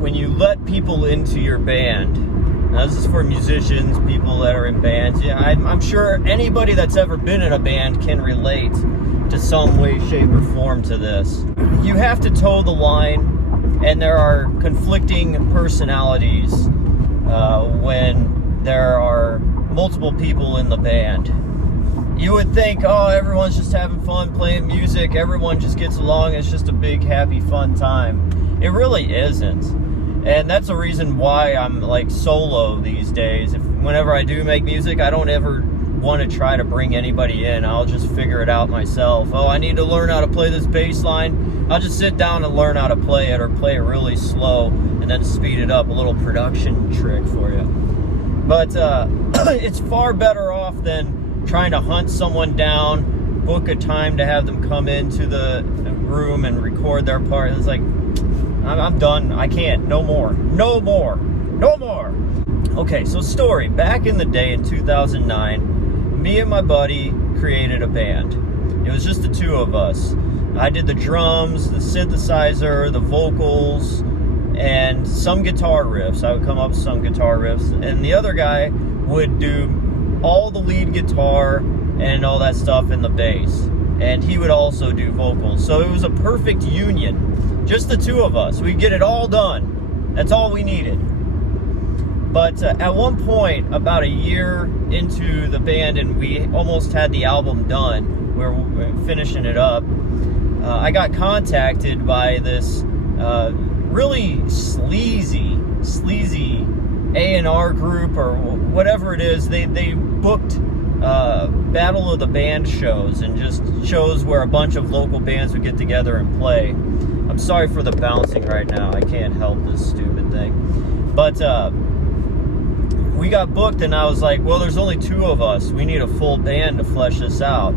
when you let people into your band, now this is for musicians, people that are in bands. Yeah, I'm sure anybody that's ever been in a band can relate to some way, shape, or form to this. You have to toe the line, and there are conflicting personalities when there are multiple people in the band. You would think, oh, everyone's just having fun playing music, everyone just gets along, it's just a big, happy, fun time. It really isn't. And that's the reason why I'm like solo these days. Whenever I do make music, I don't ever want to try to bring anybody in. I'll just figure it out myself. Oh, I need to learn how to play this bass line. I'll just sit down and learn how to play it, or play it really slow and then speed it up. A little production trick for you. But it's far better off than trying to hunt someone down, book a time to have them come into the room and record their part. It's like, I'm done. I can't. No more. No more. No more. Okay, so story. Back in the day in 2009, me and my buddy created a band. It was just the two of us. I did the drums, the synthesizer, the vocals, and some guitar riffs. I would come up with some guitar riffs, and the other guy would do all the lead guitar and all that stuff in the bass, and he would also do vocals. So it was a perfect union, just the two of us. We'd get it all done. That's all we needed. But at one point, about a year into the band, and we almost had the album done, we were finishing it up, I got contacted by this really sleazy A&R group, or whatever it is. They booked Battle of the Band shows, and just shows where a bunch of local bands would get together and play. I'm sorry for the bouncing right now. I can't help this stupid thing. But we got booked, and I was like, well, there's only two of us. We need a full band to flesh this out.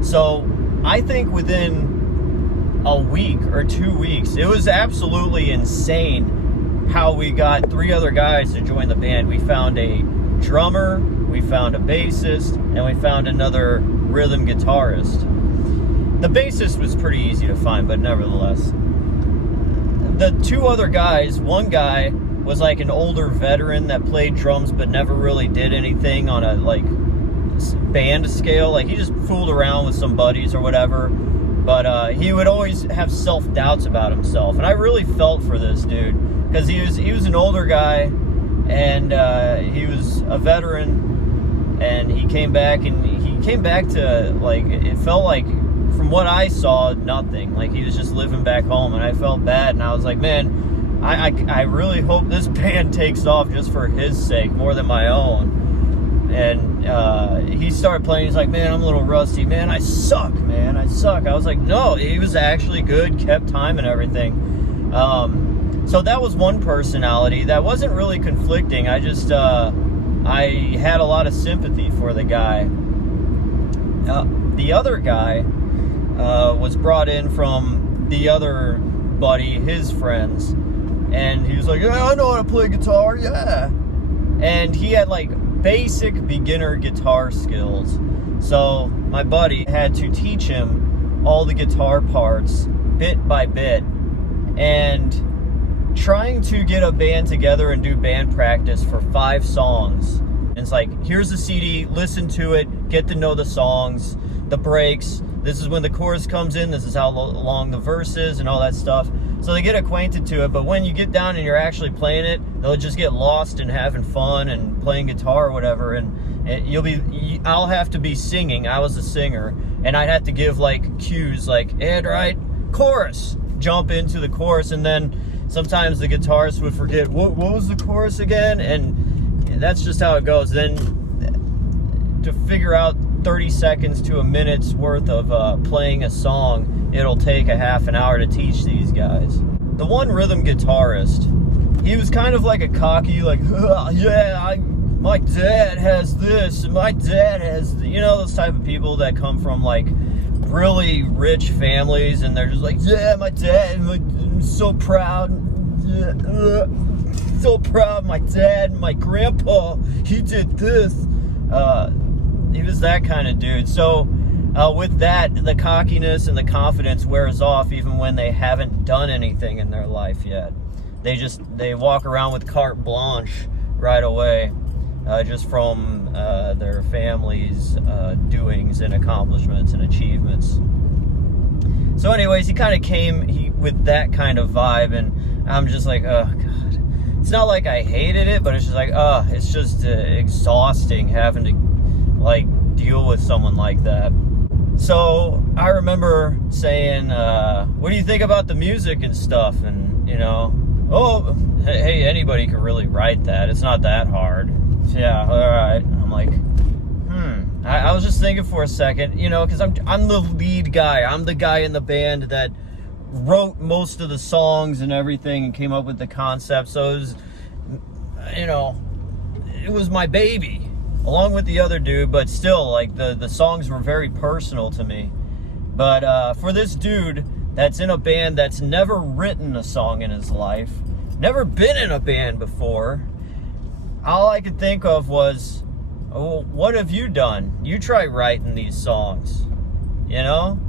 So I think within a week or 2 weeks, it was absolutely insane how we got three other guys to join the band. We found a drummer, we found a bassist, and we found another rhythm guitarist. The bassist was pretty easy to find, but nevertheless. The two other guys, one guy was like an older veteran that played drums but never really did anything on a like band scale. Like, he just fooled around with some buddies or whatever. But he would always have self-doubts about himself. And I really felt for this dude, because he was an older guy, and he was a veteran, and he came back to, like, it felt like, from what I saw, nothing. Like, he was just living back home, and I felt bad, and I was like, man, I really hope this band takes off just for his sake, more than my own. And he started playing. He's like, man, I'm a little rusty. Man, I suck, man. I suck. I was like, no, he was actually good, kept time and everything. So that was one personality. That wasn't really conflicting. I just, I had a lot of sympathy for the guy. The other guy was brought in from the other buddy, his friends. And he was like, yeah, I know how to play guitar, yeah. And he had, like, basic beginner guitar skills. So my buddy had to teach him all the guitar parts bit by bit, and trying to get a band together and do band practice for 5 songs. And it's like, here's the CD, listen to it, get to know the songs, the breaks, this is when the chorus comes in, this is how long the verse is, and all that stuff. So they get acquainted to it, but when you get down and you're actually playing it, they'll just get lost in having fun and playing guitar or whatever, and I'll have to be singing. I was a singer, and I'd have to give like cues, like, and right, chorus, jump into the chorus, and then sometimes the guitarist would forget, what was the chorus again? And that's just how it goes. Then to figure out 30 seconds to a minute's worth of playing a song, it'll take a half an hour to teach these guys. The one rhythm guitarist, he was kind of like a cocky, like, yeah, my dad has this, and my dad has, you know, those type of people that come from like really rich families, and they're just like, yeah, my dad, I'm so proud, so proud of my dad and my grandpa, he did this. He was that kind of dude. So with that, the cockiness and the confidence wears off even when they haven't done anything in their life yet. they walk around with carte blanche right away, just from their families' doings and accomplishments and achievements. So anyways, he kind of came with that kind of vibe, and I'm just like, oh God. It's not like I hated it, but it's just like, it's just exhausting having to like deal with someone like that. So I remember saying, what do you think about the music and stuff? And, you know, oh, hey, anybody can really write that. It's not that hard. Yeah, all right. I'm like, I was just thinking for a second, you know, because I'm the lead guy. I'm the guy in the band that wrote most of the songs and everything and came up with the concept. So it was, you know, it was my baby along with the other dude, but still, like, the songs were very personal to me. But for this dude that's in a band that's never written a song in his life, never been in a band before, all I could think of was, oh, what have you done? You try writing these songs, you know?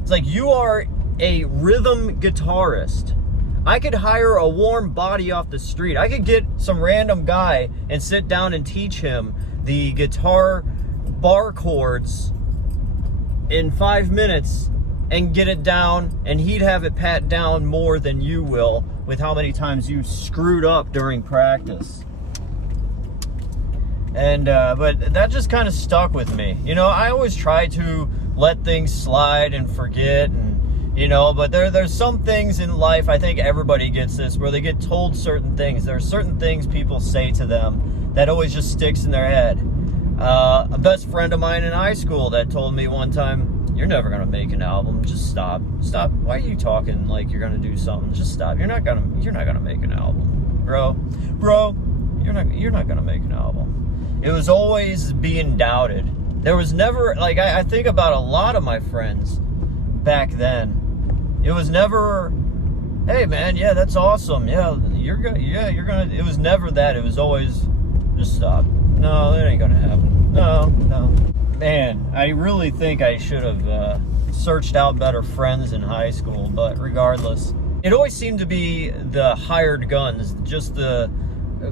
It's like, you are a rhythm guitarist. I could hire a warm body off the street. I could get some random guy and sit down and teach him the guitar bar chords in 5 minutes and get it down, and he'd have it pat down more than you will with how many times you screwed up during practice. And but that just kind of stuck with me. You know, I always try to let things slide and forget, and you know, but there's some things in life, I think everybody gets this, where they get told certain things. There are certain things people say to them that always just sticks in their head. A best friend of mine in high school that told me one time, "You're never gonna make an album. Just stop. Stop. Why are you talking like you're gonna do something? Just stop. You're not gonna make an album, bro. You're not gonna make an album." It was always being doubted. There was never, like, I think about a lot of my friends back then. It was never, hey man, yeah, that's awesome. Yeah, you're gonna, it was never that. It was always, just stop. No, that ain't gonna happen. No. Man, I really think I should have searched out better friends in high school, but regardless, it always seemed to be the hired guns, just the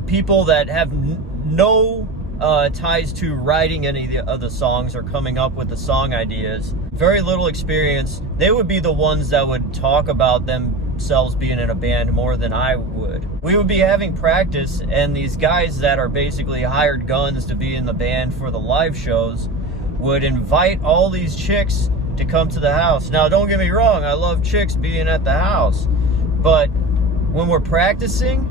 people that have no ties to writing any of the songs or coming up with the song ideas. Very little experience. They would be the ones that would talk about themselves being in a band more than I would. We would be having practice, and these guys that are basically hired guns to be in the band for the live shows would invite all these chicks to come to the house. Now, don't get me wrong, I love chicks being at the house, but when we're practicing,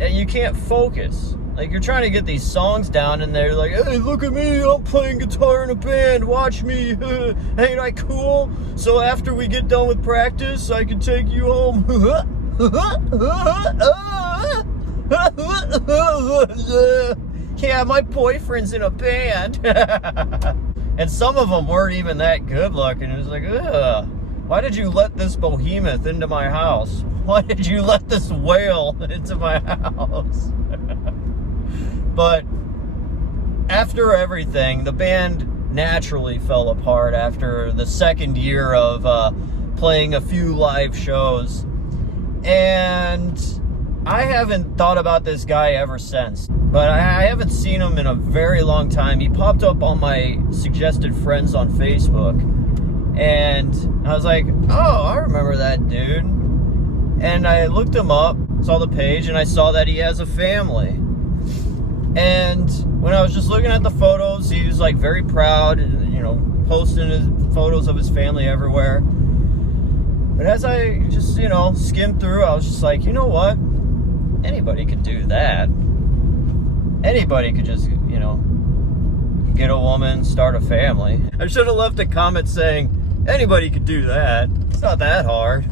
you can't focus. Like, you're trying to get these songs down, and they're like, hey, look at me, I'm playing guitar in a band, watch me, ain't I cool? So after we get done with practice, I can take you home. Yeah, my boyfriend's in a band. And some of them weren't even that good looking. It was like, ugh, why did you let this behemoth into my house? Why did you let this whale into my house? But after everything, the band naturally fell apart after the second year of playing a few live shows. And I haven't thought about this guy ever since. But I haven't seen him in a very long time. He popped up on my suggested friends on Facebook. And I was like, oh, I remember that dude. And I looked him up, saw the page, and I saw that he has a family. And when I was just looking at the photos, he was like very proud, you know, posting his photos of his family everywhere. But as I just, you know, skimmed through, I was just like, you know what? Anybody could do that. Anybody could just, you know, get a woman, start a family. I should have left a comment saying, anybody could do that. It's not that hard.